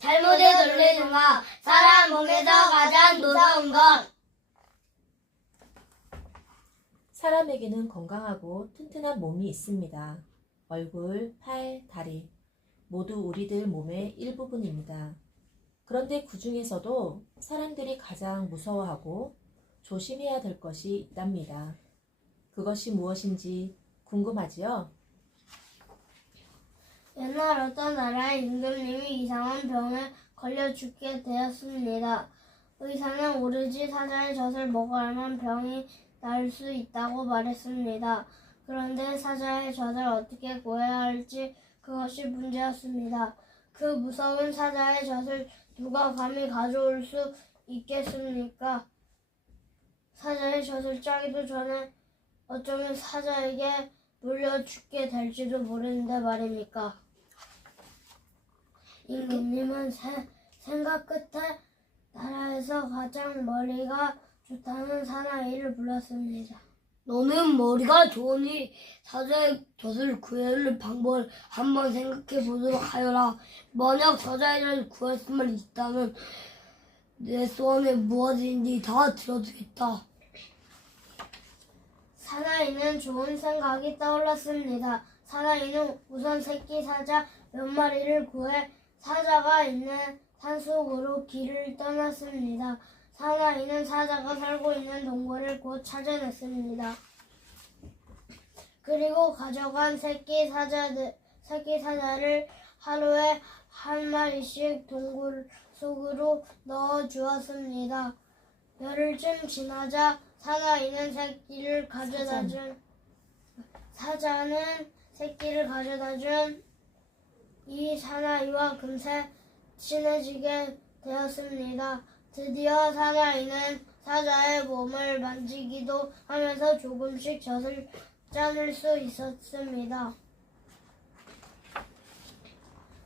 잘못을 돌리는 것, 사람 몸에서 가장 무서운 것. 사람에게는 건강하고 튼튼한 몸이 있습니다. 얼굴, 팔, 다리 모두 우리들 몸의 일부분입니다. 그런데 그 중에서도 사람들이 가장 무서워하고 조심해야 될 것이 있답니다. 그것이 무엇인지 궁금하지요? 옛날 어떤 나라의 임금님이 이상한 병에 걸려 죽게 되었습니다. 의사는 오로지 사자의 젖을 먹어야만 병이 날 수 있다고 말했습니다. 그런데 사자의 젖을 어떻게 구해야 할지 그것이 문제였습니다. 그 무서운 사자의 젖을 누가 감히 가져올 수 있겠습니까? 사자의 젖을 짜기도 전에 어쩌면 사자에게 물려 죽게 될지도 모르는데 말입니까? 임금님은 세- 생각 끝에 나라에서 가장 머리가 좋다는 사나이를 불렀습니다. 너는 머리가 좋으니 사자의 젖을 구해낼 방법을 한번 생각해 보도록 하여라. 만약 젖을 구할 수만 있다면 내 소원에 무엇인지 다 들어주겠다. 사나이는 좋은 생각이 떠올랐습니다. 사나이는 우선 새끼 사자 몇 마리를 구해 사자가 있는 산속으로 길을 떠났습니다. 사나이는 사자가 살고 있는 동굴을 곧 찾아냈습니다. 그리고 가져간 새끼 사자들, 새끼 사자를 하루에 한 마리씩 동굴 속으로 넣어 주었습니다. 열흘쯤 지나자 사나이는 새끼를 가져다 준 사자는 새끼를 가져다 준 이 사나이와 금세 친해지게 되었습니다. 드디어 사나이는 사자의 몸을 만지기도 하면서 조금씩 젖을 짜낼 수 있었습니다.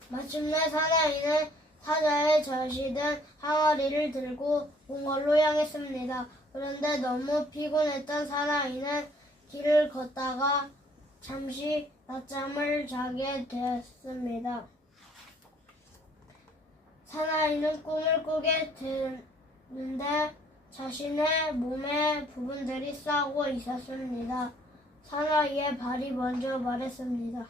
마침내 사나이는 사자의 젖이든 항아리를 들고 궁궐로 향했습니다. 그런데 너무 피곤했던 사나이는 길을 걷다가 잠시 낮잠을 자게 되었습니다. 사나이는 꿈을 꾸게 되는데 자신의 몸의 부분들이 싸우고 있었습니다. 사나이의 발이 먼저 말했습니다.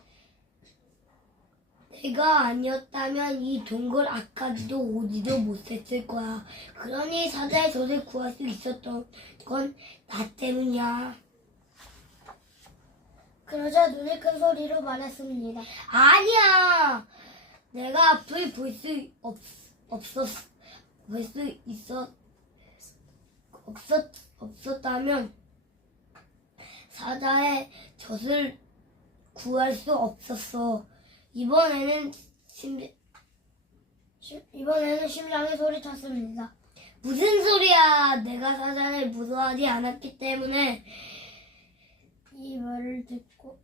내가 아니었다면 이 동굴 앞까지도 오지도 못했을 거야. 그러니 사자의 젖을 구할 수 있었던 건 나 때문이야. 그러자 눈이 큰 소리로 말했습니다. 아니야! 내가 앞을 볼 수 없, 없었, 볼수 있었, 없었, 없었다면 사자의 젖을 구할 수 없었어. 이번에는 심, 심 이번에는 심장이 소리쳤습니다. 무슨 소리야? 내가 사자를 무서워하지 않았기 때문에 이 말을 듣고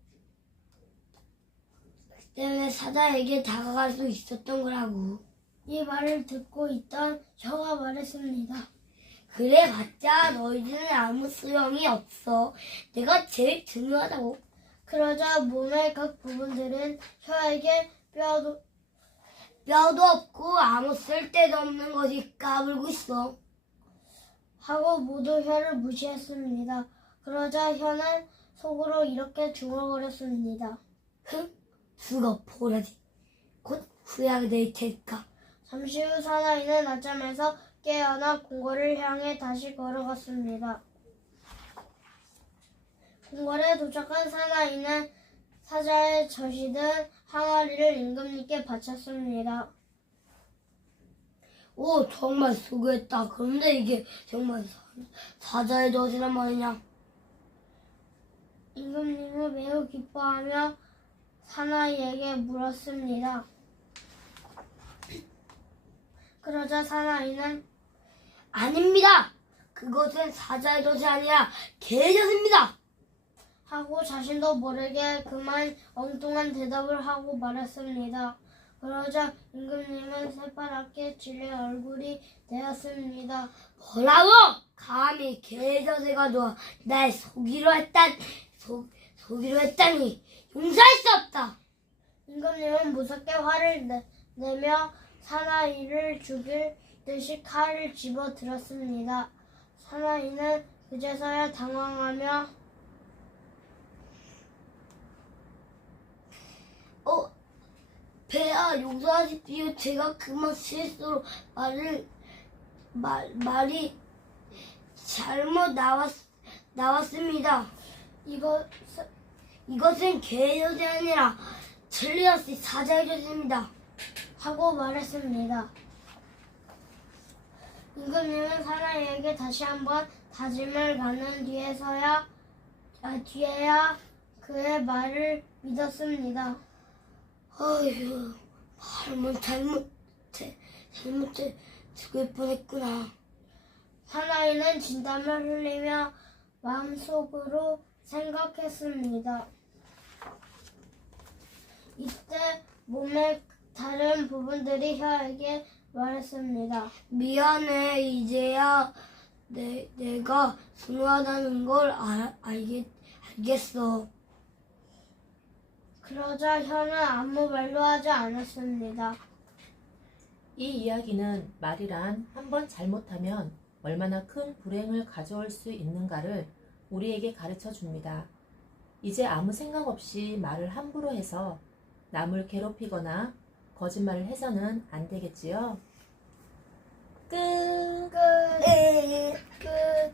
그 때문에 사자에게 다가갈 수 있었던 거라고. 이 말을 듣고 있던 혀가 말했습니다. 그래 봤자 너희들은 아무 소용이 없어. 내가 제일 중요하다고. 그러자 몸의 각 부분들은 혀에게 뼈도 뼈도 없고 아무 쓸데도 없는 것이 까불고 있어. 하고 모두 혀를 무시했습니다. 그러자 혀는 속으로 이렇게 중얼거렸습니다. 흥, 수가 보라지. 곧 후회하게 될 테니까. 잠시 후 사나이는 낮잠에서 깨어나 궁궐을 향해 다시 걸어갔습니다. 궁궐에 도착한 사나이는 사자의 젖이든 항아리를 임금님께 바쳤습니다. 오, 정말 수고했다. 그런데 이게 정말 사, 사자의 젖이란 말이냐? 임금님은 매우 기뻐하며 사나이에게 물었습니다. 그러자 사나이는 아닙니다. 그것은 사자의 젖이 아니라 개의 젖입니다. 하고 자신도 모르게 그만 엉뚱한 대답을 하고 말았습니다. 그러자 임금님은 새파랗게 질린 얼굴이 되었습니다. 뭐라고? 감히 개젖을 가져와 날 속이려 했단 속, 속이려 했다니 용서할 수 없다. 임금님은 무섭게 화를 내, 내며 사나이를 죽일 듯이 칼을 집어 들었습니다. 사나이는 그제서야 당황하며 어 용서하십시오. 제가 그만 실수로 말을 말 말이 잘못 나왔 나왔습니다. 이것 이것은 개요이 아니라 젤리아스 사자이었습니다. 하고 말했습니다. 임금님은 사나이에게 다시 한번 다짐을 가는 뒤에서야 아, 뒤에야 그의 말을 믿었습니다. 어휴, 말을 잘못해 잘못해 죽을 뻔했구나. 사나이는 진땀을 흘리며 마음속으로 생각했습니다. 이때 몸의 다른 부분들이 혀에게 말했습니다. 미안해, 이제야 내, 내가 순하다는 걸 알, 알겠, 알겠어. 그러자 혀는 아무 말도 하지 않았습니다. 이 이야기는 말이란 한 번 잘못하면 얼마나 큰 불행을 가져올 수 있는가를 우리에게 가르쳐 줍니다. 이제 아무 생각 없이 말을 함부로 해서 남을 괴롭히거나 거짓말을 해서는 안 되겠지요? 끝! 끝. 끝.